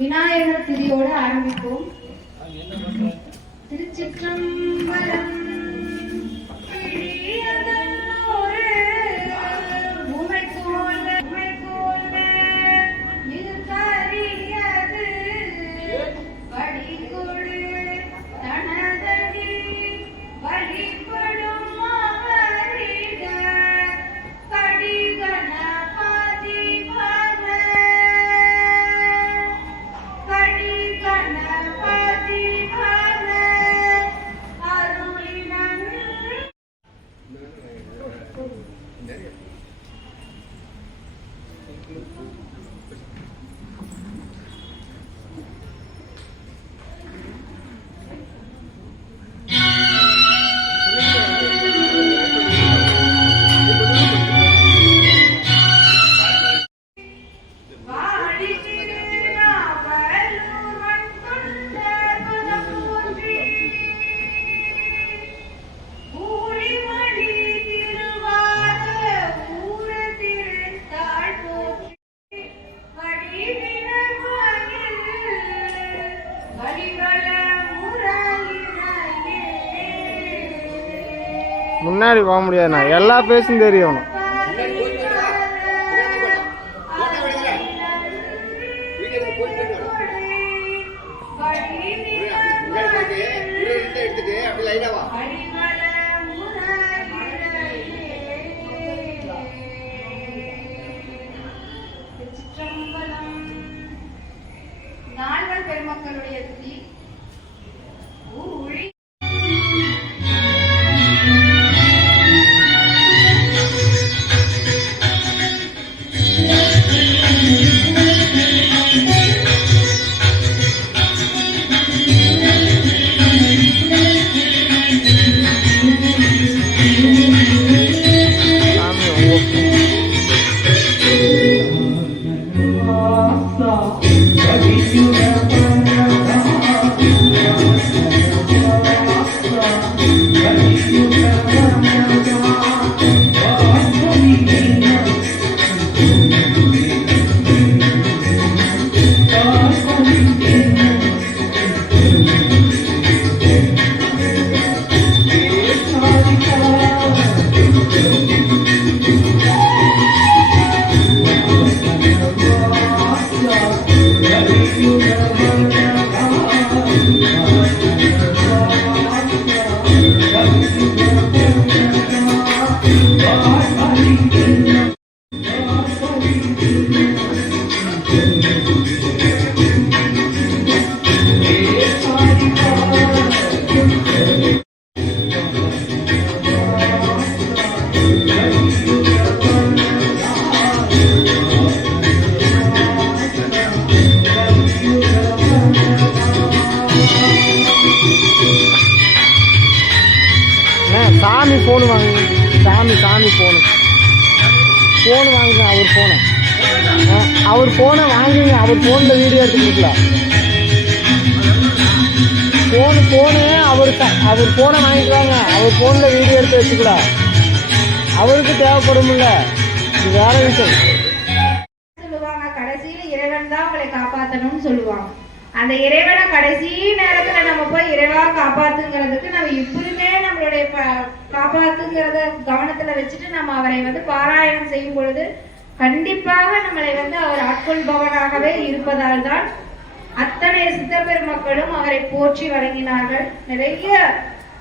விநாயகர் திதியோடு ஆரம்பிப்போம். திருச்சிற்றம்பலம் முன்னாடி போக முடியாதுண்ணா. எல்லா பேசும் தெரியணும் லைனா வா. நால்வர் பெருமக்களுடைய துதி Nossa, é சாமி சாமி ஃபோனு ஃபோன் வாங்குங்க அவர் ஃபோனை அவர் ஃபோனை வாங்குங்க அவர் ஃபோனில் வீடியோ எடுத்து ஃபோனு ஃபோனு அவர் அவர் ஃபோனை வாங்கிக்குவாங்க அவர் ஃபோனில் வீடியோ எடுத்து வச்சுக்கலாம் அவருக்கு தேவைப்படும்ல. இது வேற விஷயம். சொல்லுவாங்க கடைசியில இறைவன் தான் உங்களை காப்பாத்தணும்னு சொல்லுவாங்க. அந்த இறைவனை கடைசி நேரத்துல நம்ம போய் இறைவா காப்பாத்துங்கிறதுக்கு நம்ம இப்படிமே அவர்களுடைய காப்பாத்துங்கிறத கவனத்துல வச்சுட்டு நம்ம அவரை வந்து பாராயணம் செய்யும் பொழுது கண்டிப்பாக நம்மளை வந்து அவர் ஆட்கொள்பவனாகவே இருப்பதால் தான் அத்தனை சித்த பெருமக்களும் அவரை போற்றி வழங்கினார்கள் நிறைய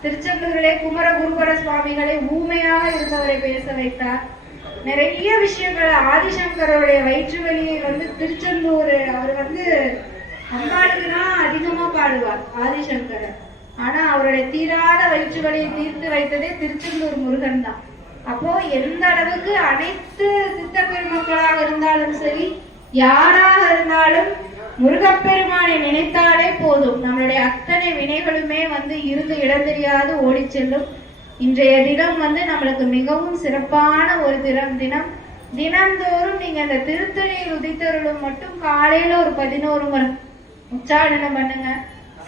திருச்செந்தூரிலே குமர குருபர சுவாமிகளை ஊமையாக இருந்தவரை பேச வைத்தார். நிறைய விஷயங்கள் ஆதிசங்கருடைய வயிற்று வலியை வந்து திருச்செந்தூர் அவர் வந்து அம்பாளுக்குன்னா அதிகமா பாடுவார் ஆதிசங்கர் ஆனா அவருடைய தீராத வயிற்றுகளை தீர்த்து வைத்ததே திருச்செந்தூர் முருகன் தான் அப்போ எந்த அளவுக்கு அனைத்து சித்த பெருமக்களாக இருந்தாலும் சரி யாராக இருந்தாலும் முருகப்பெருமானை நினைத்தாலே போதும். நம்மளுடைய அத்தனை வினைகளுமே வந்து இருந்து இடம் தெரியாது ஓடி செல்லும். இன்றைய தினம் வந்து நம்மளுக்கு மிகவும் சிறப்பான ஒரு தினம் தினம். தினந்தோறும் நீங்க இந்த திருத்தணியில் உதித்தருளும் மட்டும் காலையில ஒரு பதினோரு முறை உச்சாரணம் பண்ணுங்க.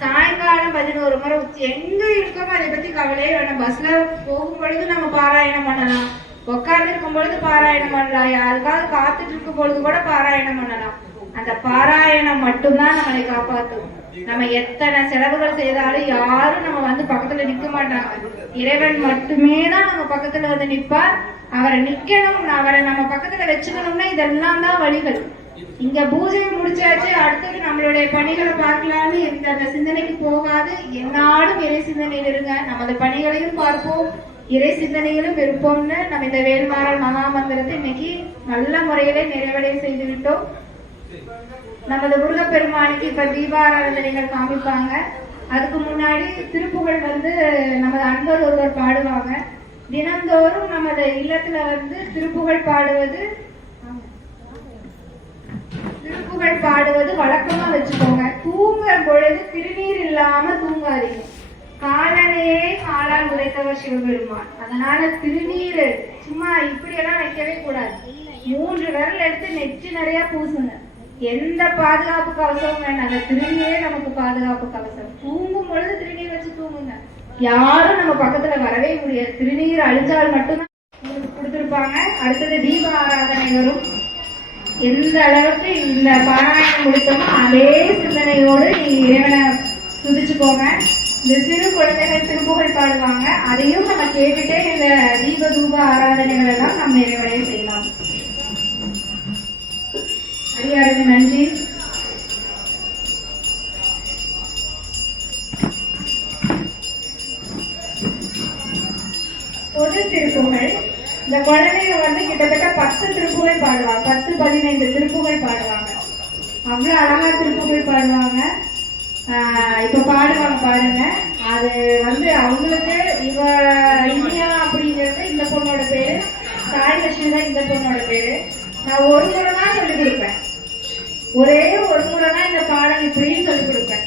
சாயங்காலம் பதினோரு முறை உச்சி- எங்க இருக்கோமோ அதை பத்தி கவலையே வேணாம். பஸ்ல போகும் பொழுது நம்ம பாராயணம் பண்ணலாம். உட்கார்ந்து இருக்கும் பொழுது பாராயணம் பண்ணலாம். யாருக்காவது காத்துட்டு இருக்கும் பொழுது கூட பாராயணம் பண்ணலாம். அந்த பாராயணம் மட்டும்தான் நம்மளை காப்பாற்றும். நம்ம எத்தனை செலவுகள் செய்தாலும் யாரும் நம்ம வந்து பக்கத்துல நிக்க மாட்டாங்க. இறைவன் மட்டுமே தான் நம்ம பக்கத்துல வந்து நிப்பார். அவரை நிக்கணும். அவரை நம்ம பக்கத்துல வச்சுக்கணும்னா இதெல்லாம் தான் வழிகள். இங்க பூஜை முடிச்சாச்சு. அடுத்தது நம்மளுடைய பணிகளை பார்க்கலாம்னு இந்த அந்த சிந்தனைக்கு போகாது. என்னாலும் இறை சிந்தனையில் இருங்க. நமது பணிகளையும் பார்ப்போம். இறை சிந்தனைகளும் இருப்போம்னு நம்ம இந்த வேல்மாறல் மகாமந்திரத்தை இன்னைக்கு நல்ல முறையில நிறைவடைய செய்து விட்டோம் நமது முருகப்பெருமானுக்கு இப்ப தீபாராதனைகள் காமிப்பாங்க. அதுக்கு முன்னாடி திருப்புகழ் வந்து நமது அன்பர் ஒருவர் பாடுவாங்க. தினந்தோறும் நமது இல்லத்துல வந்து திருப்புகழ் பாடுவது திருப்புகழ் பாடுவது வழக்கமா வச்சுக்கோங்க. தூங்குற பொழுது திருநீர் இல்லாம தூங்காதீங்க. காலனையே காலால் உரைத்தவர் சிவபெருமான். அதனால திருநீர் சும்மா இப்படியெல்லாம் வைக்கவே கூடாது. மூன்று விரல் எடுத்து நெச்சு நிறைய பூசுங்க. எந்த பாதுகாப்பு கவசமும் வேண்டாம். அந்த திருநீரே நமக்கு பாதுகாப்பு கவசம் தூங்கும் பொழுது திருநீர் வச்சு தூங்குங்க. யாரும் நம்ம பக்கத்துல வரவே முடியாது. திருநீர் அழிஞ்சால் மட்டும்தான் கொடுத்துருப்பாங்க. அடுத்தது தீப ஆராதனை வரும் எந்த அளவுக்கு இந்த பாராயணம் முடித்தோமோ அதே சிந்தனையோடு நீங்க இறைவனை துதிச்சுக்கோங்க இந்த சிறு குழந்தைகள் திருப்புகள் பாடுவாங்க. அதையும் நம்ம கேட்டுட்டே இந்த தீப தூப ஆராதனைகள் எல்லாம் நம்ம நிறைவடைய செய்யலாம். அடியாருக்கு நன்றி. பொது திருப்புகள் இந்த குழந்தைங்க வந்து கிட்டத்தட்ட பத்து திருப்புகள் பாடுவாங்க பத்து பதினைந்து திருப்புகள் பாடுவாங்க. அவ்வளவு அழகா திருப்புகள் பாடுவாங்க. இப்ப பாடுவாங்க பாருங்க அது வந்து அவங்களுக்கு இவ இனியா அப்படிங்கிறது இந்த பொண்ணோட பேரு. சாயலட்சுமி தான் இந்த பொண்ணோட பேரு. நான் ஒரு முறை தான் சொல்லிக் கொடுப்பேன். ஒரே ஒரு முறை தான் இந்த பாடல் இப்படின்னு சொல்லிக் கொடுப்பேன்.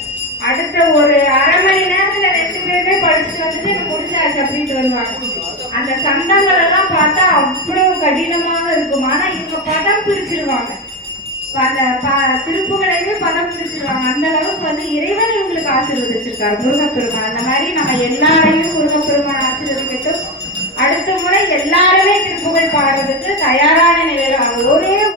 அடுத்த ஒரு அரை மணி நேரத்துல ரெண்டு பேருமே படிச்சுட்டு வந்துட்டு எனக்கு முடிச்சாச்சு அப்படின்ட்டு வருவாங்க. அந்த சண்டங்கள் எல்லாம் பார்த்தா அவ்வளவு கடினமாக இருக்கும். ஆனா இவங்க பதம் பிரிச்சிருவாங்க. அந்த ப- திருப்புகளையுமே பதம் பிரிச்சிருவாங்க. அந்த அளவுக்கு வந்து இறைவன் இவங்களுக்கு ஆசீர்வதிச்சிருக்காரு. முருகப்பெருமான். அந்த மாதிரி நம்ம எல்லாரையும் முருகப்பெருமான் ஆசீர்வதிக்கட்டும். அடுத்த முறை எல்லாருமே திருப்புகழ் பாடுறதுக்கு தயாரான நிலையில அவங்க ஒரே